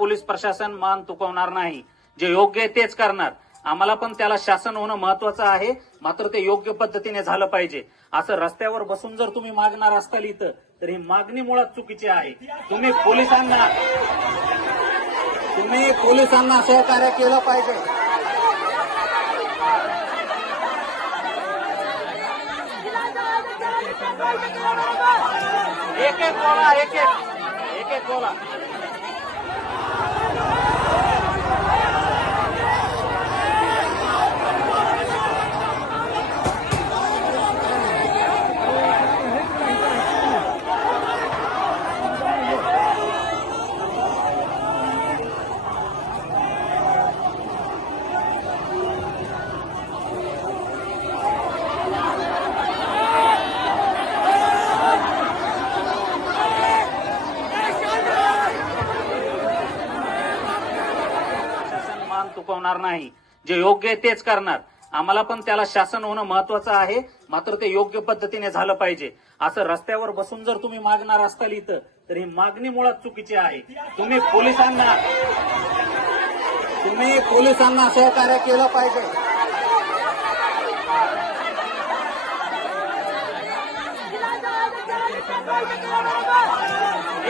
Police प्रशासन मान तुकवणार नाही. जे योग्य आहे तेच करणार. आम्हाला पण त्याला शासन होणं महत्वाचं आहे, मात्र ते योग्य पद्धतीने झालं पाहिजे. असं रस्त्यावर बसून जर तुम्ही मागणार असाल इथं, तर ही मागणी मुळात चुकीची आहे. तुम्ही पोलिसांना सहकार्य केलं पाहिजे. एक एक बोला, एक एक बोला. मान तुकवणार नाही. जे योग्य आहे तेच करणार. आम्हाला पण त्याला शासन होणं महत्वाचं आहे, मात्र ते योग्य पद्धतीने झालं पाहिजे. असं रस्त्यावर बसून जर तुम्ही मागणार असाल इथं, तर ही मागणी मुळात चुकीची आहे. तुम्ही पोलिसांना सहकार्य केलं पाहिजे.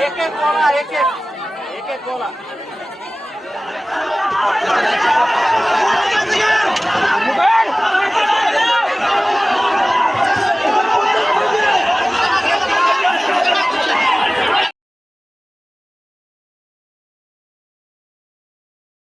एक एक बोला, एक एक बोला.